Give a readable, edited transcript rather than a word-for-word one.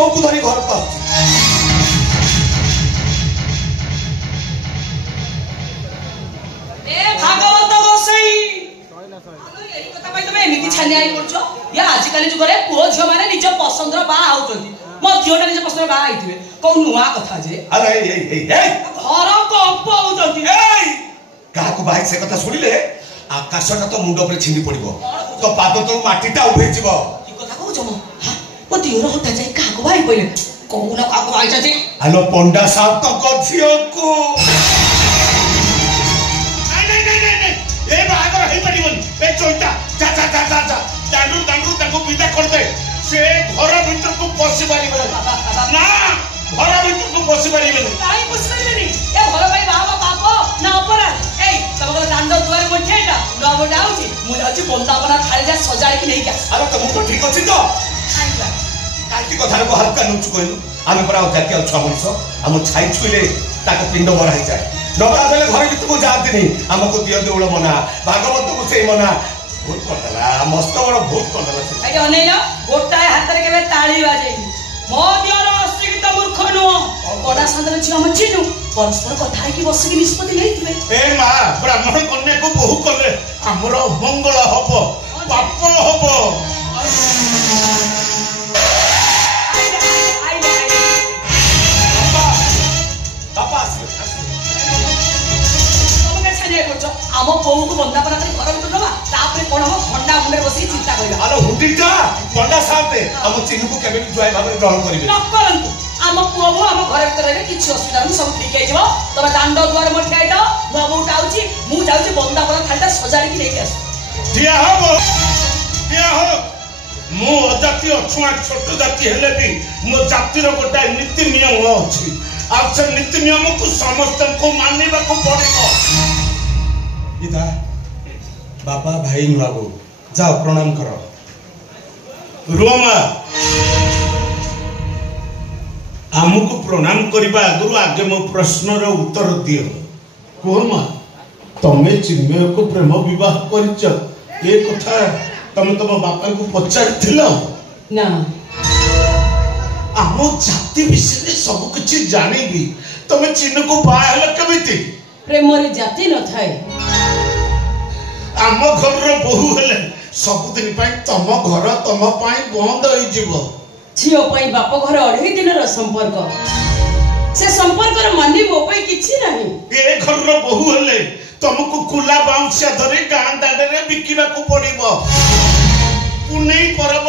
बोह को धरी घर को भागवत गोसाई कथा तुम एमती छानिया या आजिकल जुगे पुओ झील मैंने निज पसंद बाहर मो झीटा निज पसंद बाहर कौ नुआ कथा जे घर कंप क्या बाइक से कथा शुणिले आकाशटा तो मुंड पर छिंदी पड़ो तो पाद तो माटीटा उभे कथा कौच मो दिवर हटा जाए क्या भाई पड़े कौन क्या भाई हेलो पंडा साहब तो झील को विदा कर दे से घर भीतर को पशि पारे ना घर भीतर को पशि पारे काई पशि पारे ए घर भाई बाबा पाप ना अपराध ए तमको दांड दुआर मोठेटा न बोडा होची मु जाची बंदापना थाली जा सजाई कि नहीं क्या अरे तुमको ठीक अछि तो काई कथा को हल्का नुचु कहलु आमे परा जाति आ छ मनिस हम छाई छुइले ताको पिंड बरा ही जाए डका बेले घर भीतर को जाती नहीं हमको दियो देउळ मना भागवत को से मना भूत करला मस्त बड़ भूत करला ए अनै न गोटाय हाथ रे केबे ताली बाजेनी मो दियर अशिक्षित मूर्ख नो बडा संदर छी हम चिनु परस्पर कथा की बस की निष्पत्ति लेइथिबे ए मा ब्राह्मण कन्या को बहु करले हमर मंगल हबो पाप हबो आम पौ को बंदापना कर घर भीतर नवा तापरे कोन हम खंडा मुंडे बसी चिंता करबा आलो हुंडीटा पंडा साहब दे हम चिन्हु को केबे जुआई भाबे ग्रहण करिवे न करंतु आम पुओ भो आम घर भीतर रे किछि असुविधा नहीं सब ठीक हे जबो तबे दांड द्वार मोर खाइ दो बाबू उठाउची मु जाउची बंदापना थालटा सजाड़ी की लेके आस दिया हो मु अजाति अछुआ छोट जाति हेले भी मो जाति रो गोटा नीति नियम अछि आ से नीति नियम को समस्त को मानिबा को पड़िबो इदा बाबा भाई नुआबो जाओ प्रणाम करो रोमा आमुको प्रणाम करबा आगु आगे मो प्रश्न रो उत्तर दियो कोमा तमे चिन्मय को प्रेम विवाह करिच ए कथा तमे तम बापा को पचारथिलो ना आमो जाति विषय सब कुछ जानिबी तमे चिन्ह को बाहल केमिति प्रेम रे जाति न थाए आम घर रो बहु हेले सब दिन पई तम घर तम पई बंद होई जीवो झियो पई बाप घर 2.5 दिन रो संपर्क से संपर्क रो मानी मो पई किछि नाही ए घर रो बहु हेले तुमको कुला बाउंसिया धरे गां दाडे रे बिकिबा को पड़िबो पुनै परब